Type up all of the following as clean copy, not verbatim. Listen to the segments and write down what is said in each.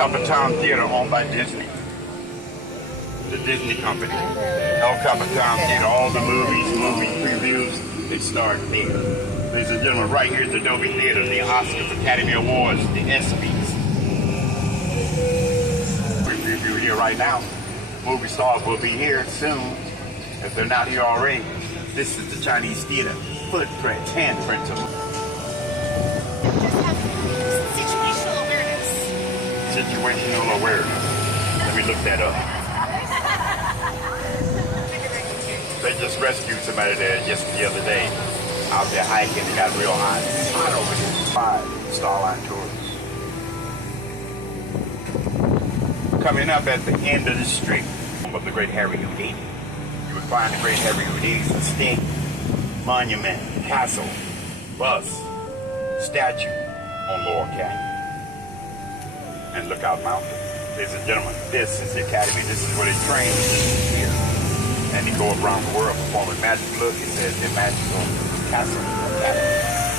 Coppertown Theater owned by Disney. The Disney company. El Capitan Theater, all the movie previews, they start there. Ladies and gentlemen, right here at the Adobe Theater, the Oscars, Academy Awards, the ESPYs. We preview here right now. Movie stars will be here soon, if they're not here already. This is the Chinese theater footprint, handprint of situational awareness. Situational awareness. Let me look that up. They just rescued somebody there just the other day. Out there hiking, it got real hot. It's hot over here. 5 Starline tours. Coming up at the end of the street of the great Harry Houdini. You would find the great Harry Houdini's estate, monument, castle, bus, statue on Laurel Canyon. And Lookout Mountain. Ladies and gentlemen, this is the academy. This is where they train here. And they go around the world performing magic. Look, it says the magical castle academy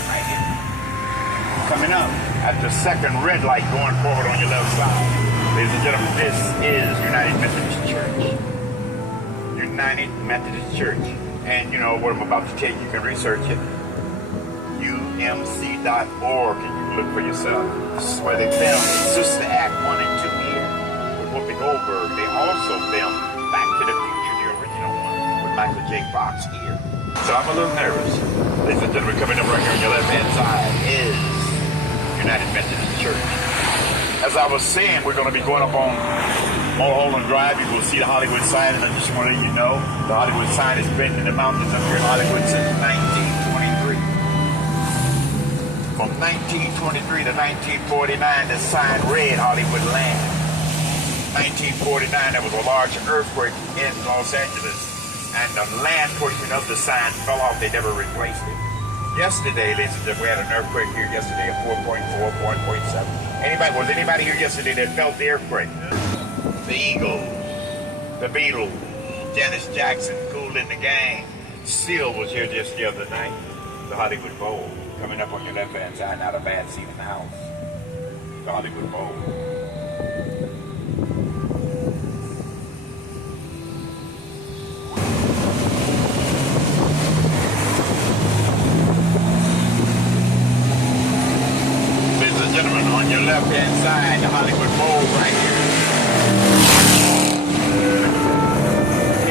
right here. Coming up at the second red light going forward on your left side. Ladies and gentlemen, this is United Methodist Church. United Methodist Church. And you know what I'm about to tell you, you can research it. UMC.org, and you can look for yourself. This is where they filmed Sister Act 1 and 2 here with Whoopi Goldberg. They also filmed Back to the Future, the original one, with Michael J. Fox here. So I'm a little nervous. Ladies and gentlemen, coming up right here on your left-hand side is United Methodist Church. As I was saying, we're going to be going up on Mulholland Drive. You will see the Hollywood sign, and I just want to let you know, the Hollywood sign has been in the mountains up here in Hollywood since 1923. From 1923 to 1949, the sign read Hollywood Land. 1949, there was a large earthquake in Los Angeles, and the land portion of the sign fell off. They never replaced it. Yesterday, ladies and gentlemen, we had an earthquake here yesterday at 4.4, 4.7. Was anybody here yesterday that felt the earthquake? The Eagles, the Beatles, Janis Jackson, Kool in the Gang. Seal was here just the other night. The Hollywood Bowl. Coming up on your left-hand side, not a bad seat in the house. The Hollywood Bowl. Ladies and gentlemen, on your left-hand side, the Hollywood Bowl right here.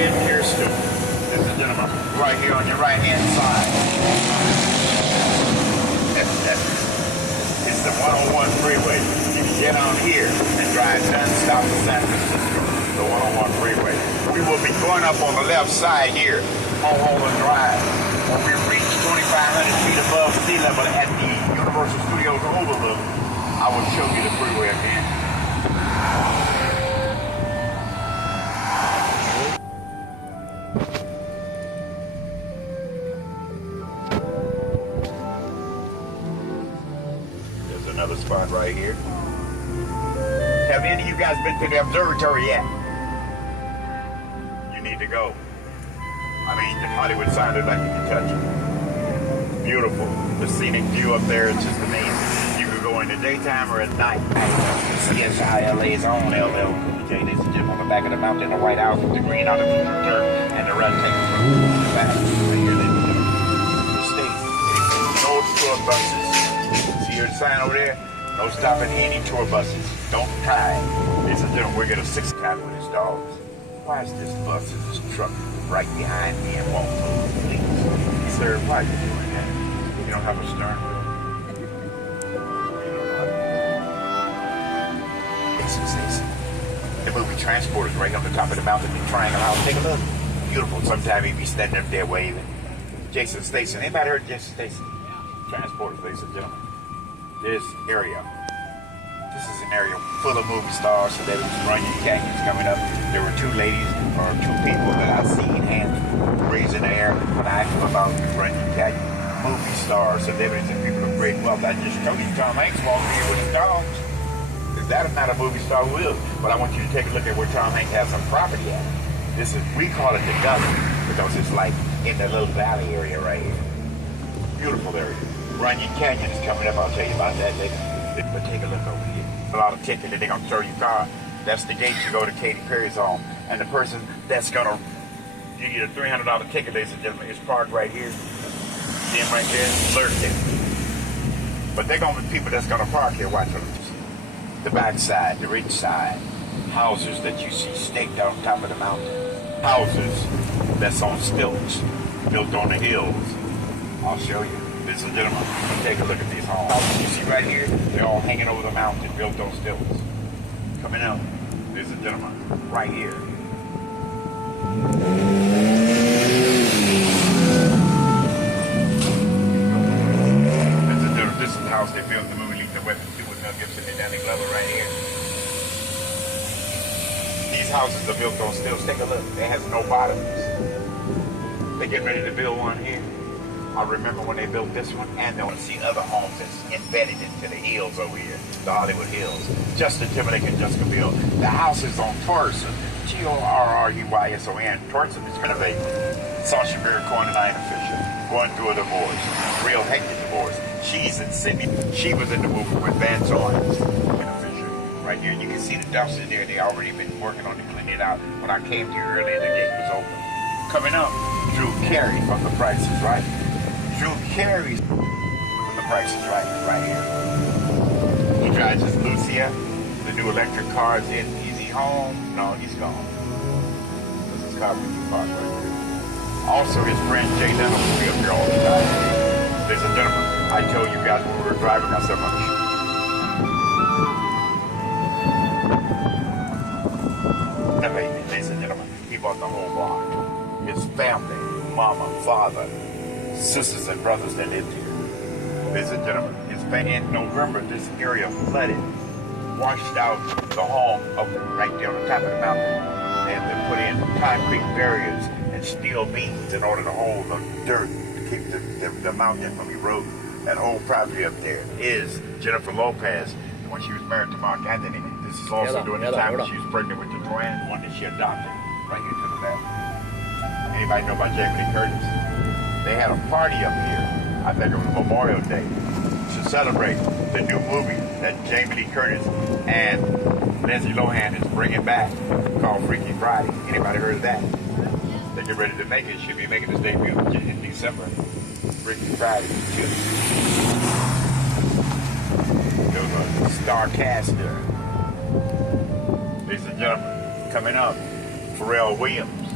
In Houston. Ladies and gentlemen, right here on your right-hand side. It's the 101 freeway. You can get on here and drive non-stop to San Francisco, the 101 freeway. We will be going up on the left side here, Mulholland Drive. When we reach 2,500 feet above sea level at the Universal Studios overlook, I will show you the freeway again. Another spot right here. Have any of you guys been to the observatory yet? You need to go. I mean, the Hollywood sign looks like you can touch it. Beautiful. The scenic view up there is just amazing. You can go in the daytime or at night. CSILA's own LL Cool J. This is Jim on the back of the mountain, the White House with the green artificial turf and the red tape. Back right here, the state. No tour buses. See your sign over there? No stopping any tour buses. Don't try. Ladies and gentlemen, we're going to 6 o'clock with his dogs. Why is this bus and this truck right behind me and won't move, please? Sir, why are you doing that? You don't have a stern wheel? The movie Transporters right on the top of the mountain, the triangle house. Take a look. Beautiful. Sometimes he'd be standing up there waving. Jason Statham. Anybody heard Jason Statham? Transporters, ladies and gentlemen. This area. This is an area full of movie stars, celebrities, Runyon Canyon's coming up. There were 2 ladies or 2 people that I've seen hands raised in the air when I asked them about Runyon Canyon. Movie stars, celebrities, and people of great wealth. I just told you Tom Hanks walked here with his dogs. If that is not a movie star, will. But I want you to take a look at where Tom Hanks has some property at. This is, we call it the Gully, because it's like in the little valley area right here. Beautiful area. Runyon Canyon is coming up. I'll tell you about that later. But take a look over here. fill out a ticket and they're gonna tow your car. That's the gate you go to Katy Perry's home. And the person that's gonna give you the $300 ticket, ladies and gentlemen, is parked right here. See him right there? Lurking. But they're gonna be people that's gonna park here. Watch them. The back side, the rich side. Houses that you see staked on top of the mountain. Houses that's on stilts, built on the hills. I'll show you. Ladies and gentlemen, take a look at these homes. Houses you see right here, they're all hanging over the mountain, built on stilts. Coming up, ladies and gentlemen, right here. This is the house they filmed the movie Lethal Weapon 2 with Mel Gibson and Danny Glover right here. These houses are built on stilts. Take a look. They has no bottoms. They getting ready to build one here. I remember when they built this one, and they want to see other homes that's embedded into the hills over here, the Hollywood Hills. Justin Timberlake and Jessica Biel. The house is on Torson, Torruyson. Torson is renovating. Sacha Baron Cohen and Ina Fisher going through a divorce, real hectic divorce. She's in Sydney. She was in the movie with Van Zorn. Ina Fisher, right here. You can see the dumpster there. They already been working on it, cleaning it out. When I came here earlier, the gate was open. Coming up, Drew Carey from The Price is Right. Drew Carey from The Price is Right, right here. He drives his Lucia, the new electric cars in. Is he home? No, he's gone. This is car we can park right here. Also, his friend Jay Leno will be up here all the time. Ladies and gentlemen, I told you guys when we were driving, I said, ladies and gentlemen, he bought the whole block. His family, mama, father, sisters and brothers that lived here. Ladies and gentlemen, it's been in November, this area flooded, washed out the home up right there on the top of the mountain. And they put in concrete barriers and steel beams in order to hold the dirt to keep the mountain from eroding. That whole property up there is Jennifer Lopez, when she was married to Mark Anthony. This is also during the time when she was pregnant with the twin, one that she adopted, right here to the left. Anybody know about Jamie Lee Curtis? They had a party up here, I think it was Memorial Day, to celebrate the new movie that Jamie Lee Curtis and Lindsay Lohan is bringing back called Freaky Friday. Anybody heard of that? They get ready to make it. Should be making its debut in December. Freaky Friday 2. There's a star cast there. Ladies and gentlemen, coming up, Pharrell Williams.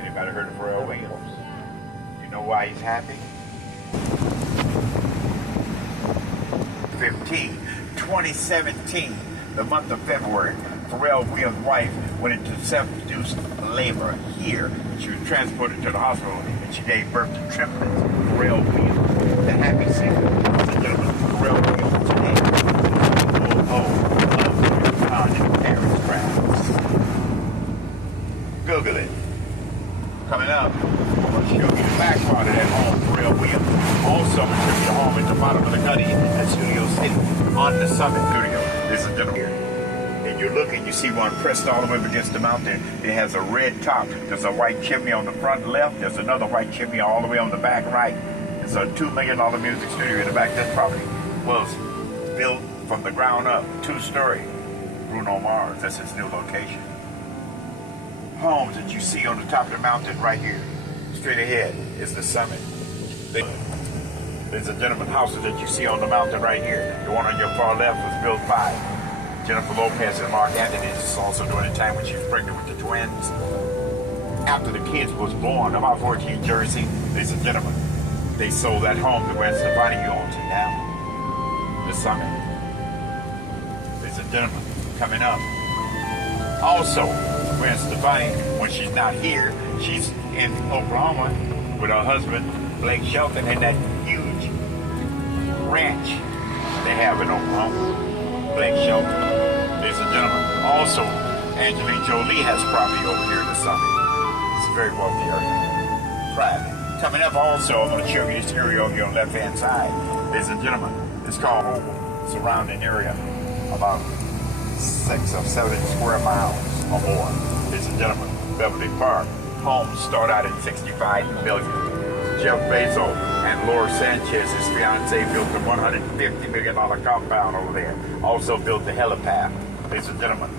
Anybody heard of Pharrell Williams? You know why he's happy? 2017, the month of February, Pharrell Williams' wife went into self-induced labor here. She was transported to the hospital and she gave birth to triplets. Pharrell Williams, the happy singer. Ladies and gentlemen, Pharrell Williams today. Found in Paris crowds. Google it. Coming up, I'm going to show you the back part of that home, Pharrell Williams. Also, I'm going to show you the home at the bottom of the cutty at Studio City on the Summit Studio. This is the here. And you look and you see one pressed all the way up against the mountain. It has a red top. There's a white chimney on the front left. There's another white chimney all the way on the back right. It's a $2 million music studio in the back. This property was built from the ground up, 2-story. Bruno Mars, that's his new location. Homes that you see on the top of the mountain right here. Straight ahead is the summit. Ladies and gentlemen, houses that you see on the mountain right here. The one on your far left was built by Jennifer Lopez and Mark Anthony. This is also during the time when she was pregnant with the twins. After the kids was born, about 14 Jersey, ladies and gentlemen, they sold that home to Gwen Stefani owns it now. The summit. Ladies and gentlemen, coming up. Also, Gwen Stefani, when she's not here, she's in Oklahoma with her husband, Blake Shelton, and that huge ranch they have in Oklahoma. Blake Shelton. Ladies and gentlemen, also, Angelina Jolie has property over here in the summit. It's a very wealthy area. Private. Coming up also, I'm going to show you this area over here on the left-hand side. Ladies and gentlemen, it's called Oval. Surrounding area, about 6 or 7 square miles or more. Ladies and gentlemen, Beverly Park. Homes start out at $65 million. Jeff Bezos and Laura Sanchez, his fiance, built the $150 million compound over there. Also built the helipad. Ladies and gentlemen,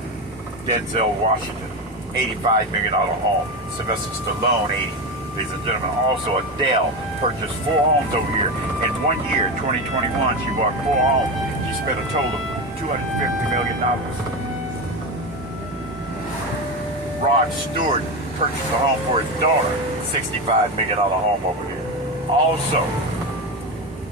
Denzel Washington, $85 million home. Sylvester Stallone, 80. Ladies and gentlemen, also Adele purchased 4 homes over here. In 1 year, 2021, she bought 4 homes. She spent a total of $250 million. Rod Stewart purchased a home for his daughter, $65 million home over here. Also,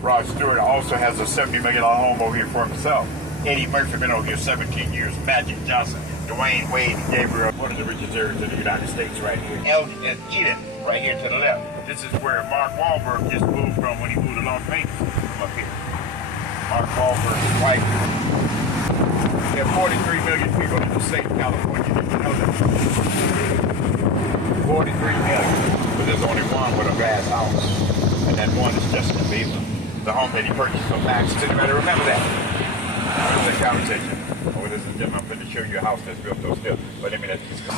Rod Stewart also has a $70 million home over here for himself. Eddie Murphy been over here 17 years. Magic Johnson, Dwayne Wade, Gabriel, one of the richest areas in the United States right here. Elgin and Eden, right here to the left. This is where Mark Wahlberg just moved from when he moved to Las Vegas, from up here. Mark Wahlberg's wife. There are 43 million people in the state of California. Did you know that? 43 million. But there's only one with a glass house. And that one is Justin Bieber. The home that he purchased from Max. Anybody remember that? Remember that conversation? Oh, ladies and gentlemen, I'm going to show you a house that's built those steps. But let me let this go.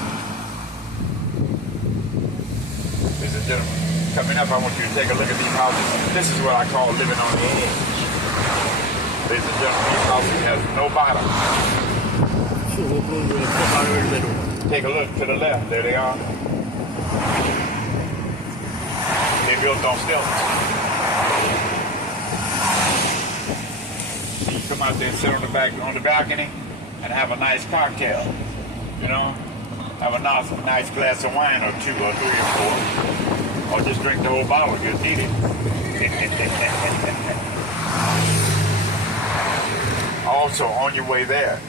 Ladies and gentlemen, coming up, I want you to take a look at these houses. This is what I call living on the edge. Ladies and gentlemen, these houses have no bottom. Take a look to the left. There they are. They built on stilts. You come out there and sit on the balcony and have a nice cocktail. You know, have a nice glass of wine or 2 or 3 or 4, or just drink the whole bottle if you need it. Also, on your way there,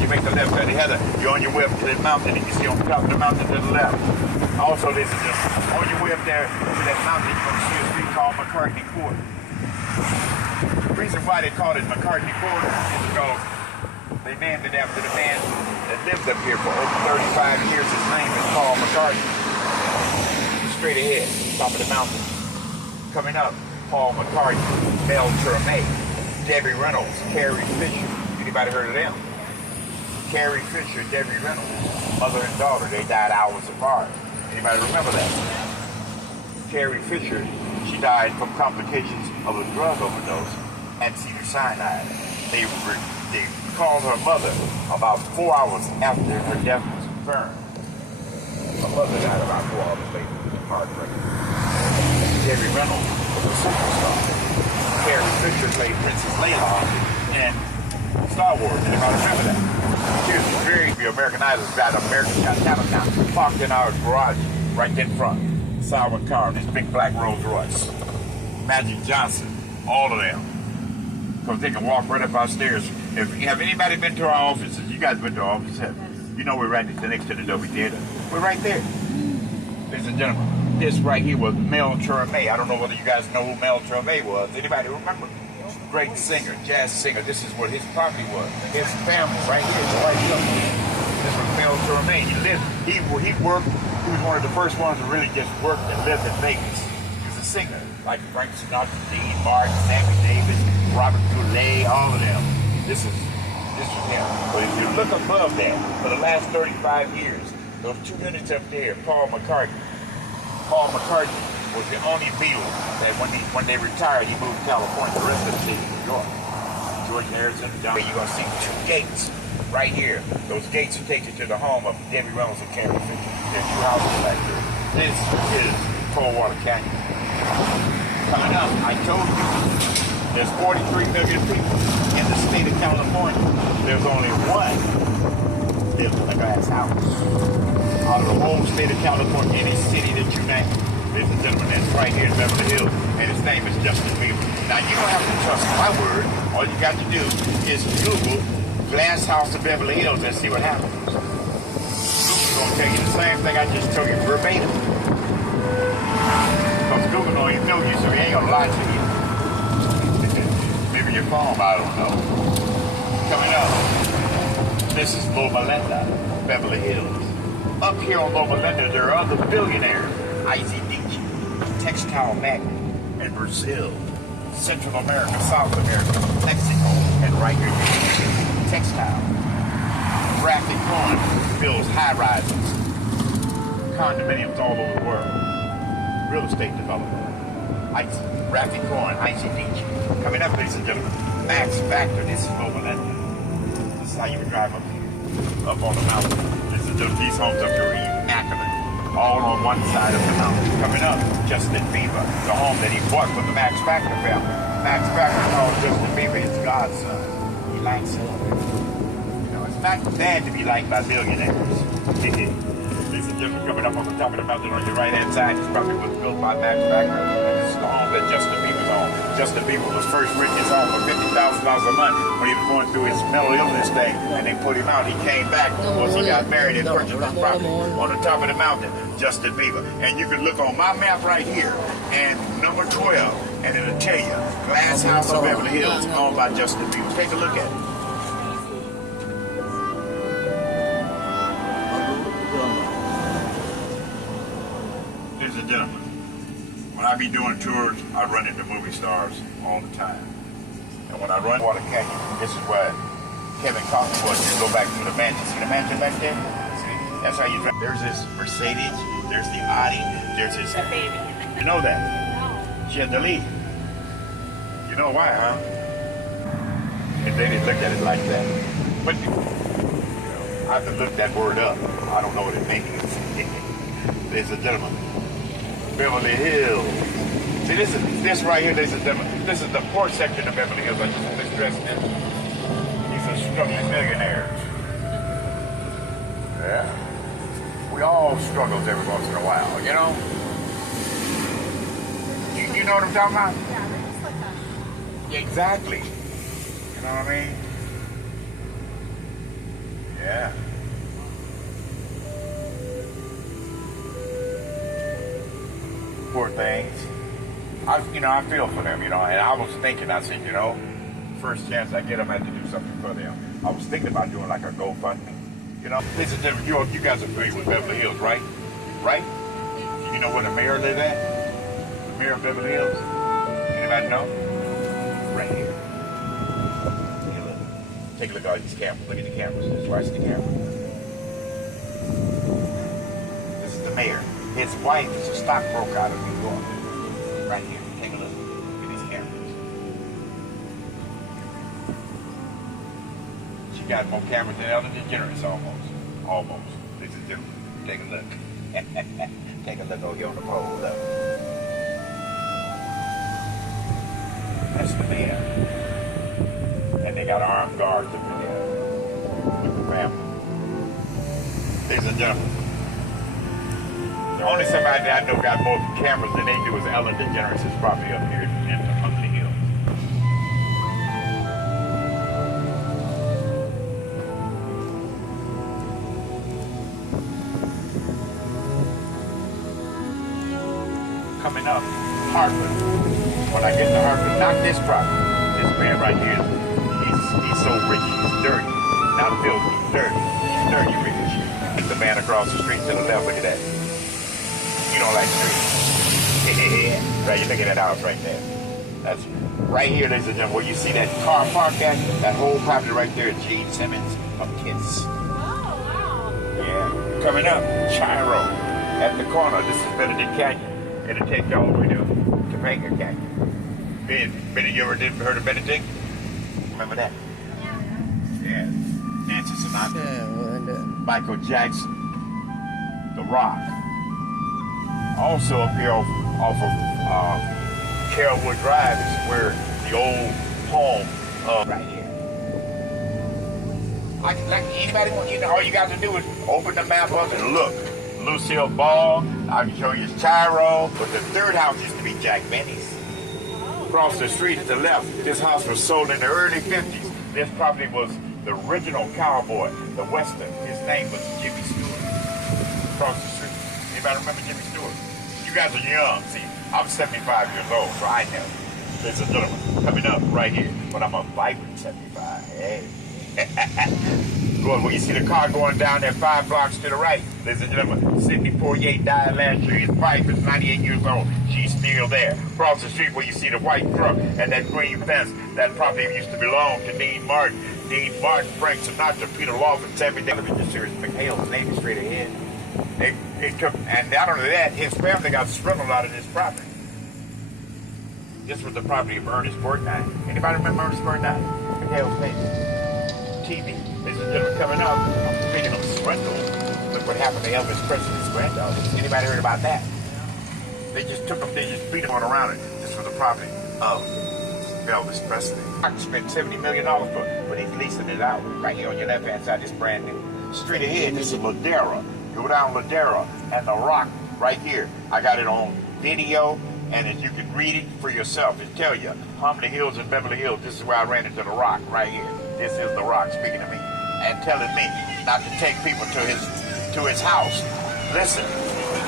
you make the left turn together, you're on your way up to the mountain, and you see on top of the mountain to the left. Also, this is just on your way up there to that mountain, you're going to see a street called McCartney Court. The reason why they called it McCartney Court is because they named it after the man that lived up here for over 35 years. His name is Paul McCartney. Straight ahead, top of the mountain. Coming up, Paul McCartney, Mel Torme, Debbie Reynolds, Carrie Fisher. Anybody heard of them? Carrie Fisher, Debbie Reynolds, mother and daughter, they died hours apart. Anybody remember that? Carrie Fisher, she died from complications of a drug overdose at Cedars-Sinai. They called her mother about 4 hours after her death was confirmed. Her mother died about 4 hours later. Heartbreaking. Debbie Reynolds was a superstar. Carrie Fisher played Princess Leia in Star Wars. Anybody remember that? She was very American Idol got American Got Talent now. Parked in our garage right in front. Silent car, this big black Rolls Royce. Magic Johnson, all of them. Because they can walk right up our stairs. Have anybody been to our offices? You guys been to our offices? You know we're right next to the Dolby Theater. We're right there. Ladies and gentlemen, this right here was Mel Torme. I don't know whether you guys know who Mel Torme was. Anybody remember? Great singer, jazz singer. This is what his property was. His family right here, right here. This was Mel Torme. He worked. He was one of the first ones to really just work and live in Vegas. He was a singer, like Frank Sinatra, Dean Martin, Sammy Davis, Robert Goulet, all of them. This is him. But if you look above that, for the last 35 years, those 2 units up there, Paul McCartney was the only Beatle that when they retired, he moved to California. The rest of the state of New York. Georgia, Arizona, down there, you're going to see 2 gates right here. Those gates will take you to the home of Debbie Reynolds and Carrie Fisher. There's 2 houses back here. This is Coldwater Canyon. Coming up, I told you, there's 43 million people in the state of California. There's only one lives in a glass house. Out of the whole state of California, any city that you name. Ladies and gentlemen, that's right here in Beverly Hills, and his name is Justin Bieber. Now, you don't have to trust my word. All you got to do is Google Glass House of Beverly Hills and see what happens. Google's going to tell you the same thing I just told you verbatim. Because Google don't even know you, so he ain't going to lie to you. Maybe your phone, I don't know. Coming up, this is Loma Linda, Beverly Hills. Up here on Loma Linda, there are other billionaires. IZDG, textile magnate in Brazil, Central America, South America, Mexico, and right here, textile. Graphic One builds high-rises, condominiums all over the world. real estate developer. Rafi Cohen, Icy Beach. Coming up, ladies and gentlemen, Max Factor. This is Overland. This is how you would drive up here, up on the mountain. Ladies and gentlemen, these homes up here are immaculate. All on one side of the mountain. Coming up, Justin Bieber, the home that he bought for the Max Factor family. Max Factor called Justin Bieber his godson. He likes it. You know, it's not bad to be liked by billionaires. Ladies and gentlemen, coming up on the top of the mountain on your right-hand side, this property was built by Max Factor. And this is the home that Justin Bieber's on. Justin Bieber was first renting his home for $50,000 a month when he was going through his mental illness thing, and they put him out. He came back once he got married and purchased his property on the top of the mountain, Justin Bieber. And you can look on my map right here, and number 12, and it'll tell you, Glass House of Beverly Hills, owned by Justin Bieber. Take a look at it. Ladies and gentlemen, when I be doing tours, I run into movie stars all the time. And when I run Water Canyon, this is where Kevin Costner was. You go back to the mansion. See the mansion back there? See? That's how you drive. There's this Mercedes, there's the Audi, there's this... The baby. You know that? No. She had to leave. You know why, huh? And they didn't look at it like that. But, you know, I have to look that word up. I don't know what it means. Ladies and gentlemen, Beverly Hills. See, this right here, ladies and gentlemen, this is the poor section of Beverly Hills. I just want to stress this. These are struggling millionaires. Yeah. We all struggle every once in a while, you know? You know what I'm talking about? Yeah, they're just like that. Yeah, exactly. You know what I mean? Yeah. Poor things. I feel for them, and I was thinking, I said, first chance I get them, I have to do something for them. I was thinking about doing like a GoFundMe, Ladies and gentlemen, you guys are familiar with Beverly Hills, right? Right? You know where the mayor lives at? The mayor of Beverly Hills? Anybody know? Right here. Take a look at all these cameras. Look at the cameras. Just watch the camera. This is the mayor. His wife is a stockbroker out of New York. Right here. Take a look. Look at these cameras. She got more cameras than Ellen DeGeneres almost. Almost. Ladies and gentlemen, take a look. Take a look over here on the pole. Look. That's the mayor. And they got armed guards up in there with the family. Ladies and gentlemen, the only somebody that I know got more cameras than they do is Ellen DeGeneres' property up here in the Huntley Hills. Coming up, Hartford. When I get to Hartford, not this property. This man right here, he's so rich, he's dirty. Not filthy, dirty. He's dirty rich. The man across the street to the left, look at that. You don't like street. Right, you look at that house right there. That's right here, ladies and gentlemen, where you see that car park at, that whole property right there, Gene Simmons of Kiss. Oh, wow. Yeah. Coming up, Chiro at the corner. This is Benedict Canyon. It'll take you all the way to Topanga Canyon. Benny, you ever heard of Benedict? Remember that? Yeah. Nancy Sinatra. Yeah, Michael Jackson. The Rock. Also up here off of Carrollwood Drive is where the old home of right here. Like anybody want, all you got to do is open the map up and look. Lucille Ball, I can show you Chiro, but the third house used to be Jack Benny's. Across the street at the left, this house was sold in the early 50s. This property was the original cowboy, the Western. His name was Jimmy Stewart. Across the street. Anybody remember Jimmy Stewart? You guys are young. See, I'm 75 years old, so I know. Ladies and gentlemen, coming up right here, but I'm a vibrant 75. Hey. Good. When you see the car going down there 5 blocks to the right, ladies and gentlemen, Sidney Poitier died last year. His wife is 98 years old. She's still there. Across the street where you see the white truck and that green fence, that property used to belong to Dean Martin. Dean Martin, Frank Sinatra, Peter Lawson, Sammy television series, McHale's Navy straight ahead. They took, and not only that, his family got swindled out of this property. This was the property of Ernest Borgnine. Anybody remember Ernest Borgnine? The hell famous TV. Ladies and gentlemen, coming up, speaking of swindle, look what happened to Elvis Presley's granddaughter. Anybody heard about that? They just took them, they just beat them on around it. This was the property of Elvis Presley. I spent $70 million for it, but he's leasing it out. Right here on your left-hand side, this brand new. Straight ahead, this is Ladera. Go down Ladera and the rock right here. I got it on video, and as you can read it for yourself, it tell you, Homley Hills and Beverly Hills, this is where I ran into the rock right here. This is the rock speaking to me and telling me not to take people to his house. Listen,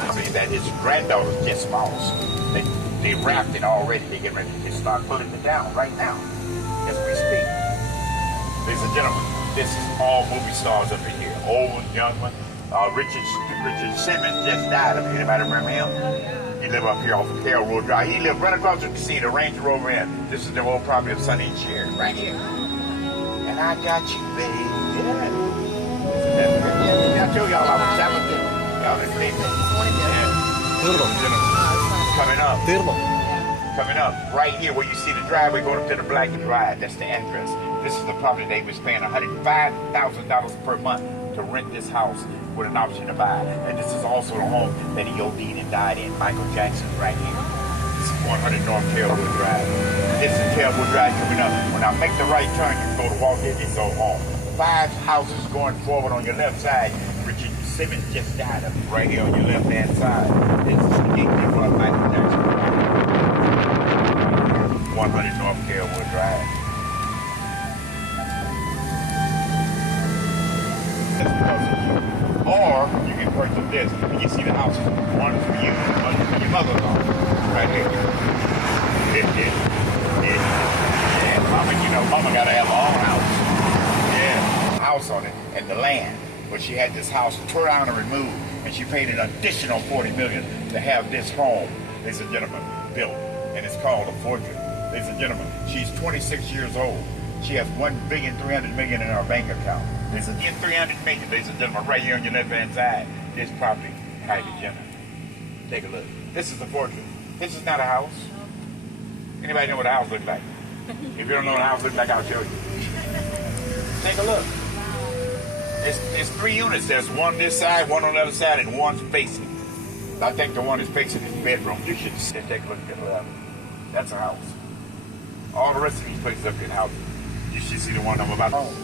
I mean that his granddaughter's just lost. They wrapped it already. They get ready to start pulling it down right now as we speak. Ladies and gentlemen, this is all movie stars up in here. Old and young one. Richard Simmons just died. Anybody remember him? He lived up here off of Carroll Road Drive. He lived right across the sea, the Range Rover Inn. This is the old property of Sonny and Cher, right here. And I got you, baby. Yeah. I told y'all I was talented. Y'all didn't believe me. Coming up, right here where you see the driveway going up to the Black and Drive. That's the address. This is the property they was paying $105,000 per month to rent this house with an option to buy. And this is also the home that he OD'd and died in, Michael Jackson, right here. This is 100 North Tailwood Drive. This is Tailwood Drive coming up. When I make the right turn, you can go to Walt Disney's old home. 5 houses going forward on your left side. Richard Simmons just died up right here on your left-hand side. This is the gate before Michael Jackson. 100 North Tailwood Drive. Or you can purchase this and you see the house. One for you, one for your mother-in-law. Right here. Yeah, mama, you know, mama gotta have her own house. Yeah. House on it and the land. But she had this house tore down and removed, and she paid an additional $40 million to have this home, ladies and gentlemen, built. And it's called a fortune. Ladies and gentlemen, she's 26 years old. She has $1,300,000,000 in her bank account. There's $300 million, ladies and gentlemen, right here on your left-hand side. This property, Kylie Jenner. Take a look. This is the fortune. This is not a house. Anybody know what a house looks like? If you don't know what a house looks like, I'll show you. Take a look. There's 3 units. There's one this side, one on the other side, and one's facing. I think the one is facing his bedroom. You should take a look at that. That's a house. All the rest of these places up in houses. You should see the one I'm about to own.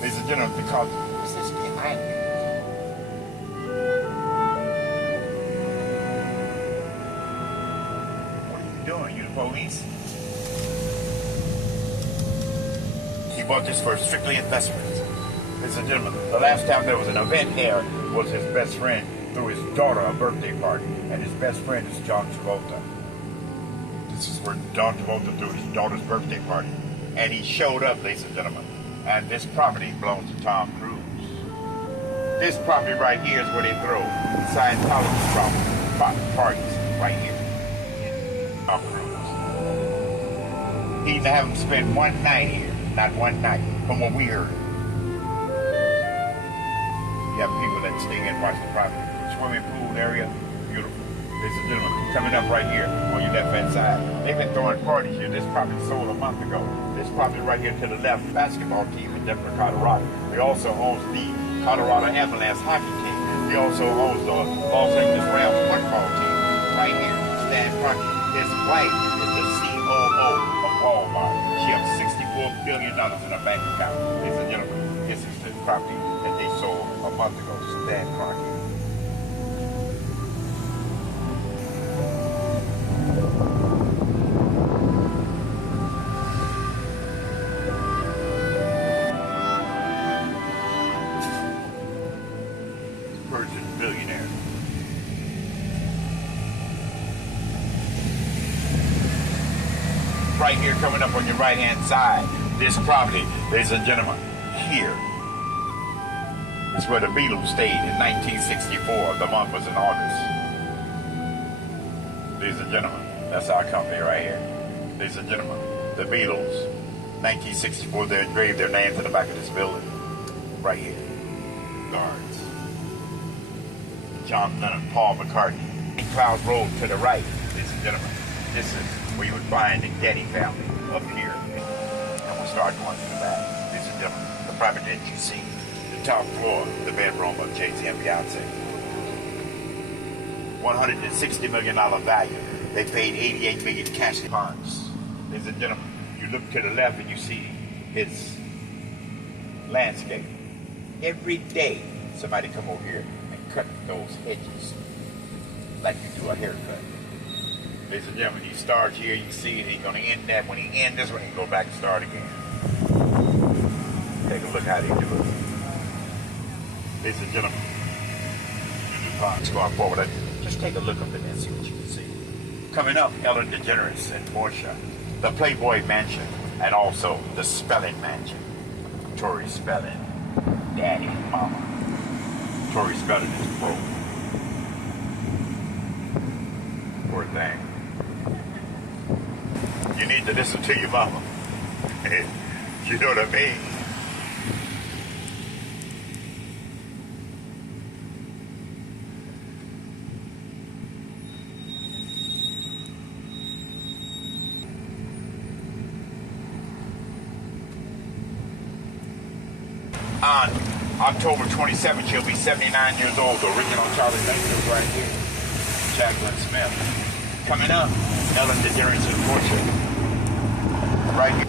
Ladies and gentlemen, because what's this behind me? What are you doing? You the police? He bought this for strictly investments. Ladies and gentlemen, the last time there was an event here was his best friend threw his daughter a birthday party, and his best friend is John Travolta. This is where John Travolta threw his daughter's birthday party, and he showed up, ladies and gentlemen. And this property belongs to Tom Cruise. This property right here is where they throw Scientology parties, right here. Tom Cruise. He even have him spend one night here, not one night, from what we heard. You have people that stay here and watch the property. Swimming pool area, beautiful. Ladies and gentlemen, coming up right here on your left-hand side. They've been throwing parties here. This property sold a month ago. This property right here to the left, basketball team in Denver, Colorado. He also owns the Colorado Avalanche hockey team. He also owns the Los Angeles Rams football team. Right here, Stan Kroenke. His wife is the COO of Walmart. She has $64 billion in her bank account. Ladies and gentlemen, this is the property that they sold a month ago, Stan Kroenke. Billionaire. Right here, coming up on your right-hand side, this property, ladies and gentlemen, here is where the Beatles stayed in 1964. The month was in August. Ladies and gentlemen, that's our company right here. Ladies and gentlemen, the Beatles, 1964. They engraved their names in the back of this building, right here. Guards. John Lennon, Paul McCartney. Cloud Road to the right, ladies and gentlemen. This is where you would find the Getty family up here. And we'll start going to the back. Ladies and gentlemen, the property that you see, the top floor, the bedroom of Jay-Z and Beyonce. $160 million value. They paid $88 million cash funds. Ladies and gentlemen, you look to the left and you see his landscape. Every day, somebody come over here and cut those hedges like you do a haircut. Ladies and gentlemen, he starts here, you see it, he's gonna end that. When he ends this one, he can go back and start again. Take a look how they do it. Ladies and gentlemen, let's go forward. Just take a look up in there and see what you can see. Coming up, Ellen DeGeneres and Portia, the Playboy Mansion, and also the Spelling Mansion. Tori Spelling, Daddy and Mama. Tori Spelling is broke. Poor thing. You need to listen to your mama. You know what I mean? On October 27th, she'll be 79 years old. The original Charlie Banks right here. Jacqueline Smith. Coming up, Ellen DeGeneres and Portia. Right here.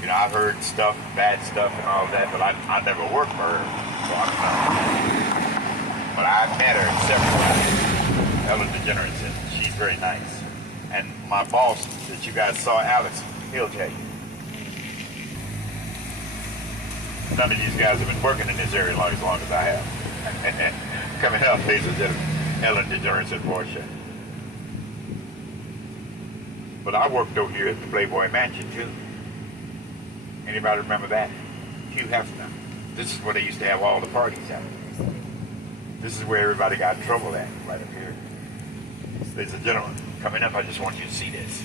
You know, I've heard stuff, bad stuff and all that, but I never worked for her, so I don't know. But I've met her several times. Ellen DeGeneres, and she's very nice. And my boss that you guys saw, Alex, he'll tell you. None of these guys have been working in this area as long as I have. Coming up, ladies and gentlemen, Ellen DeGeneres and Portia. But I worked over here at the Playboy Mansion too. Anybody remember that? Hugh Hefner. This is where they used to have all the parties at. This is where everybody got in trouble at, right up here. Ladies and gentlemen, coming up, I just want you to see this.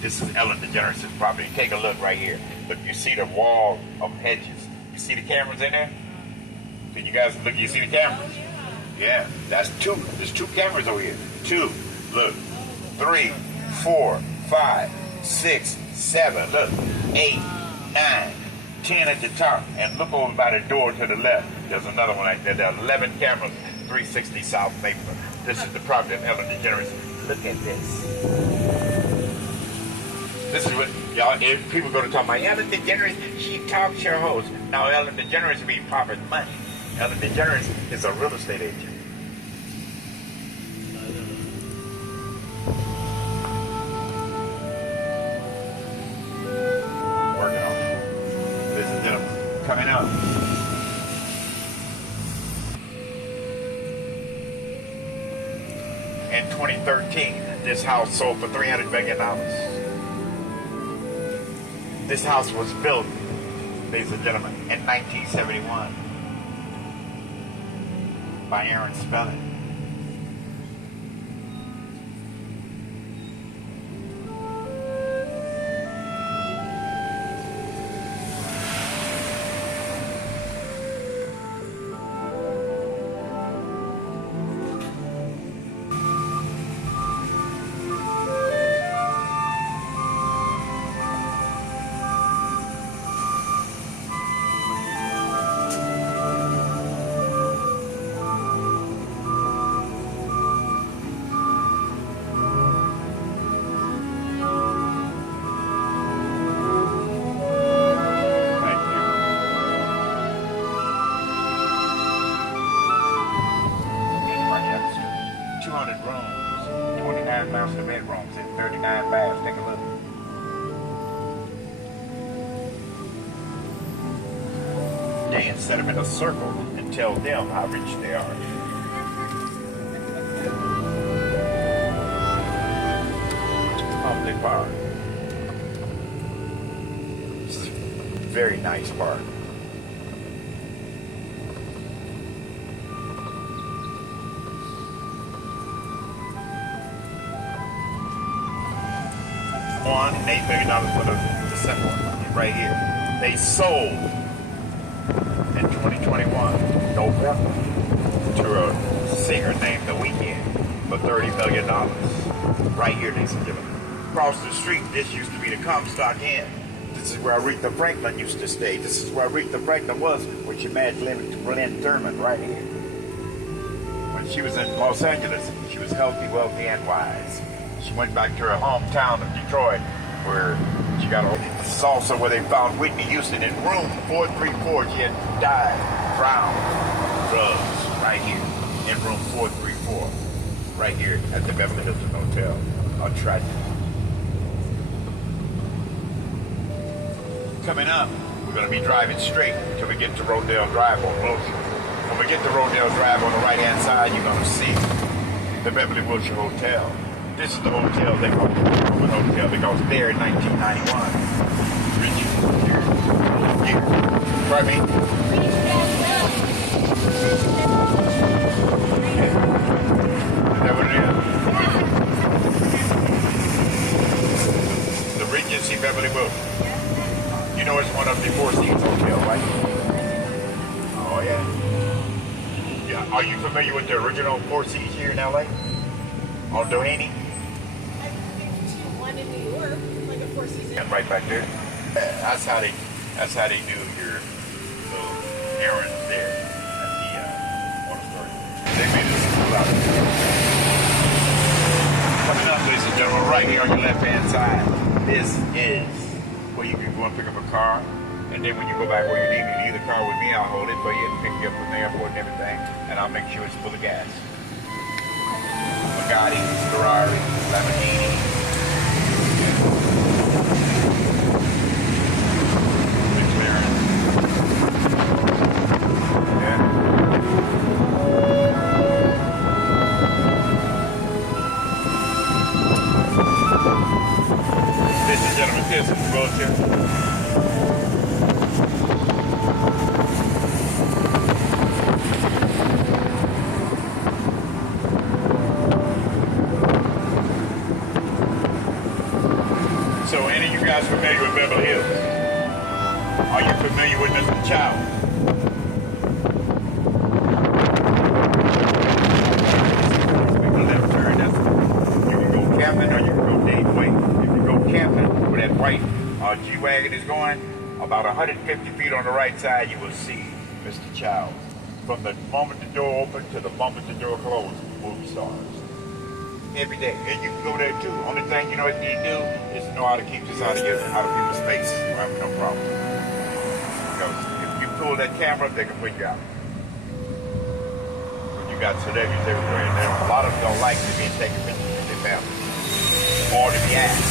This is Ellen DeGeneres' property. Take a look right here. Look, you see the wall of hedges. You see the cameras in there? Can you guys look? You see the cameras? Yeah, that's two. There's two cameras over here. Two. Look. 3, 4, 5, 6, 7. Look. 8, 9, 10 at the top. And look over by the door to the left. There's another one right there. There are 11 cameras. 360 South Maple. This is the property of Ellen DeGeneres. Look at this. This is what, y'all, if people go to talk about Ellen DeGeneres, she talks your hoes. Now Ellen DeGeneres be popping money. Ellen DeGeneres is a real estate agent. Working on it. Ladies and gentlemen, coming up. In 2013, this house sold for $300 million. This house was built, ladies and gentlemen, in 1971 by Aaron Spelling. Master bedrooms and 39 baths. Take a look. They set them in a circle and tell them how rich they are. Public park. Very nice park. $1 and $8 million for the second one right here. They sold in 2021. No $30 million. Right here, ladies and gentlemen. Across the street, this used to be the Comstock Inn. This is where Aretha Franklin used to stay. This is where Aretha Franklin was when she married Glenn Thurman, right here. When she was in Los Angeles, she was healthy, wealthy, and wise. She went back to her hometown of Detroit, where she got this is also where they found Whitney Houston in room 434. She had died, drowned, drugs, right here in room 434, right here at the Beverly Hilton Hotel. A tragedy. Coming up, we're going to be driving straight until we get to Rodale Drive on Wilshire. When we get to Rodale Drive on the right-hand side, you're going to see the Beverly Wilshire Hotel. This is the hotel they call the Roman Hotel because there in 1991, here. Pardon me? Is that what it is? The Regency Beverly Wilshire. You know it's one of the Four Seasons Hotel, right? Oh, yeah. Are you familiar with the original Four Seasons here in LA? On Doheny? One in New York, like a Four Seasons. And right back there. That's how they do your little errands there at the auto store. They made it cool out there. Coming up, ladies and gentlemen, right here on your left-hand side, this is where you can go and pick up a car. And then when you go back where you leave the car with me, I'll hold it for you and pick you up from the airport and everything. And I'll make sure it's full of gas. Bugatti, Ferrari, Lamborghini. McLaren. Yeah. Ladies and gentlemen, this is Wilshire. So, any of you guys familiar with Beverly Hills? Are you familiar with Mr. Chow? Make a left turn. You can go camping or you can go day way. If you go camping where that white G-Wagon is going, about 150 feet on the right side, you will see Mr. Chow. From the moment the door opens to the moment the door closes, movie stars. Every day. And you can go there too. Only thing you know what you need to do is know how to keep this out of people's faces. You have no problem. Because if you pull that camera up, they can put you out. When you got celebrities everywhere, and a lot of them don't like you being taken pictures with their family. Or to be asked.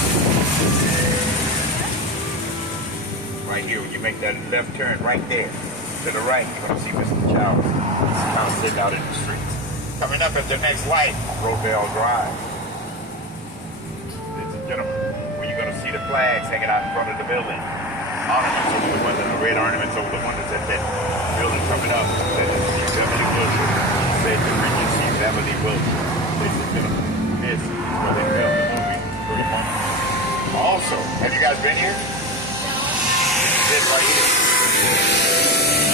Right here, when you make that left turn right there, to the right, you're going to see Mr. Chow kind of sitting out in the streets. Coming up at the next light, Rodale Drive. Ladies and gentlemen, where you're going to see the flags hanging out in front of the building. Ornaments over the windows, the red ornaments over the windows at that building coming up. That is Beverly Wilshire. Said the Regency Beverly Wilshire. Ladies and gentlemen, this is where they filmed the movie, Pretty Woman. Also, have you guys been here? This right here.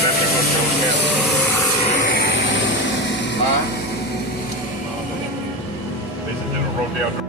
Beverly Wilshire Hotel. Huh? Ladies and gentlemen, Rodale.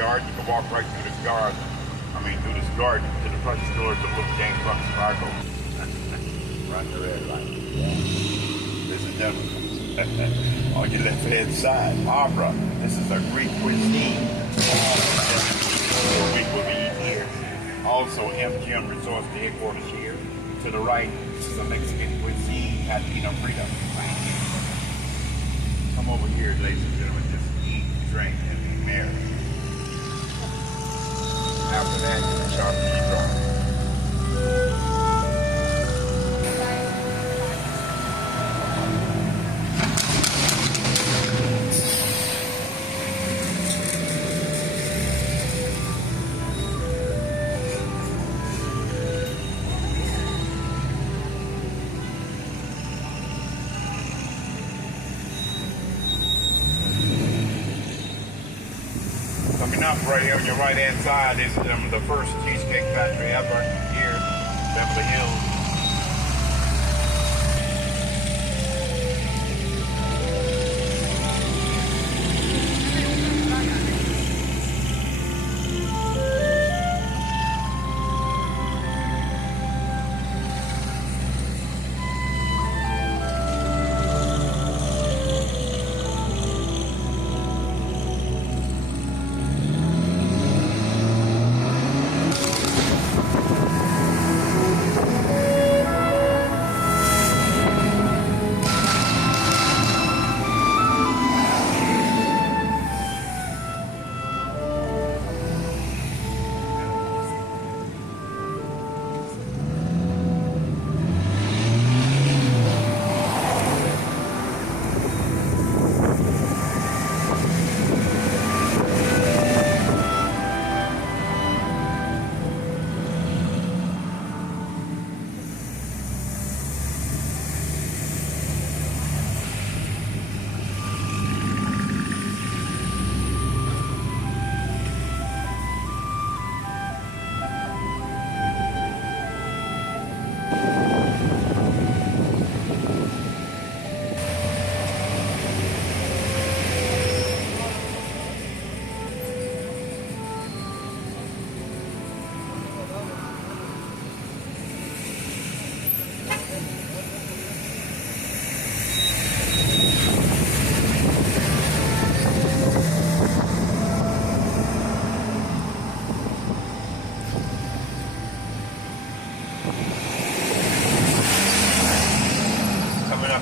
garden. You can walk right through this garden. Through this garden to the front door to look James Brown Sparkle. Run the red light. Ladies and gentlemen, on your left hand side, opera. This is a Greek cuisine. All week will be eaten here. Also, MGM Resorts, the headquarters here. To the right, this is a Mexican cuisine, Latino Freedom. Come over here, ladies and gentlemen, just eat, drink, and be merry. After that, you can sharpen your drawing. Coming up right here on your right hand side is the first cheesecake factory ever here, Beverly Hills.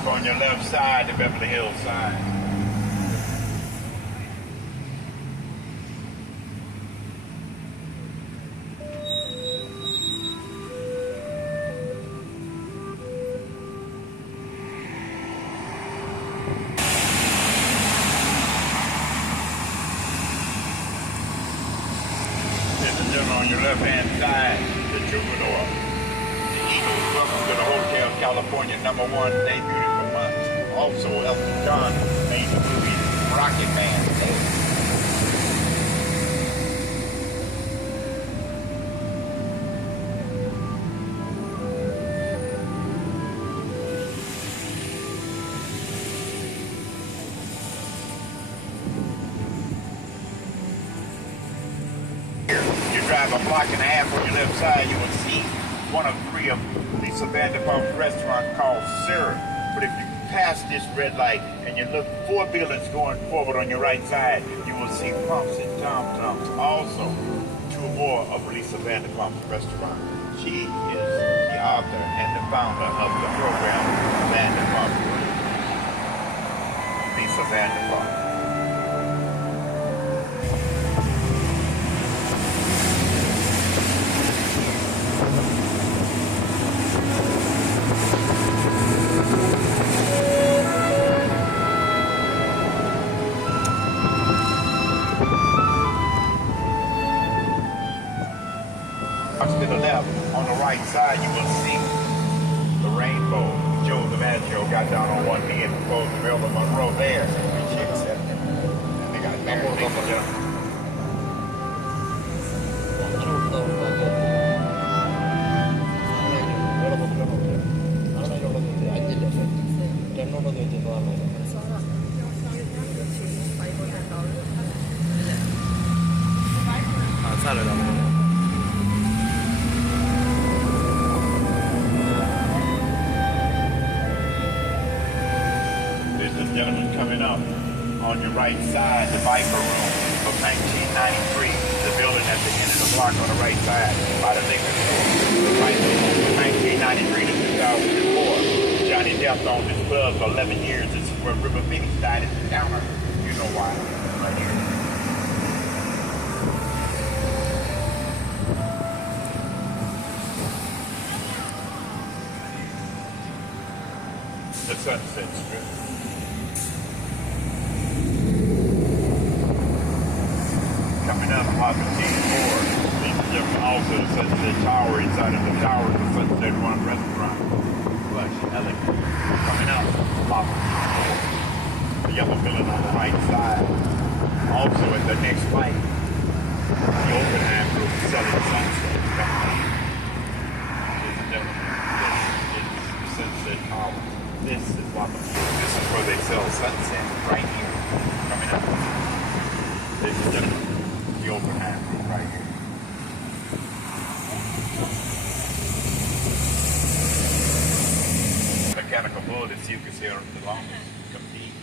On your left side, the Beverly Hills sign. Ladies and gentlemen, on your left hand side, the Troubadour. The Eagles, welcome to the Hotel California #1 debut. Also, Elton John made the movie Rocket Man. Here, you drive a block and a half on your left side, you will see one of 3 of Lisa Vanderpump's restaurants called Syrup. But if you pass this red light and you look 4 buildings going forward on your right side, you will see Pumps and Tom Toms. Also, 2 more of Lisa Vanderpump's restaurant. She is the author and the founder of the program Vanderpump. Lisa Vanderpump. To the left, on the right side, you will see the rainbow. Joe DiMaggio got down on one knee and proposed to Marilyn Monroe there, and she accepted. And they got married. Ladies and gentlemen. gentlemen, coming up on your right side, the Viper Room of 1993, the building at the end of the block on the right side by the liquor store. The Viper Room from 1993 to 2004. Johnny Depp owned this club for 11 years. This is where River Phoenix died at the counter. You know why, right here. The Sunset Strip. Coming up, Block 4. Ladies and gentlemen, also the Sunset Tower. Inside of the tower, the Sunset One restaurant. Flush, elegant. Coming up, Block 4. The yellow building on the right side. Also at the next light, the Oppenheim Group selling Sunset. Ladies and gentlemen, this is the Sunset Tower. This is Block 4. This is where they sell Sunset, right here. Coming up. Ladies and gentlemen, the Oppenheim Group right here. Mechanical bull, as you can see, the longest compete.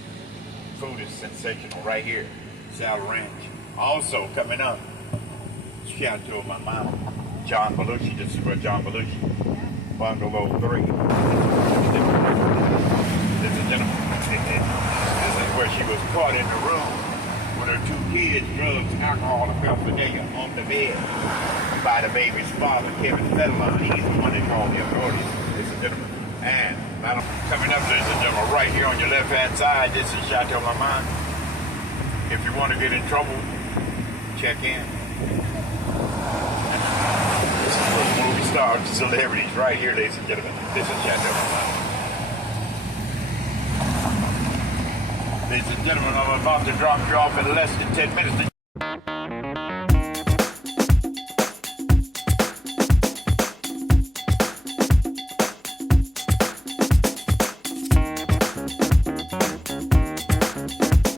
Food is sensational right here. Sal Ranch. Also coming up, shout out to my mom, John Belushi. This is where John Belushi, Bungalow 3. Ladies and gentlemen, this is where she was caught in the room with her 2 kids, drugs, alcohol, and paraphernalia on the bed by the baby's father, Kevin Federline. He's the one that called the authorities. Ladies and gentlemen, and coming up, ladies and gentlemen, right here on your left-hand side, this is Chateau Marmont. If you want to get in trouble, check in. This is for movie stars, celebrities, right here, ladies and gentlemen. This is Chateau Marmont. Ladies and gentlemen, I'm about to drop you off in less than 10 minutes.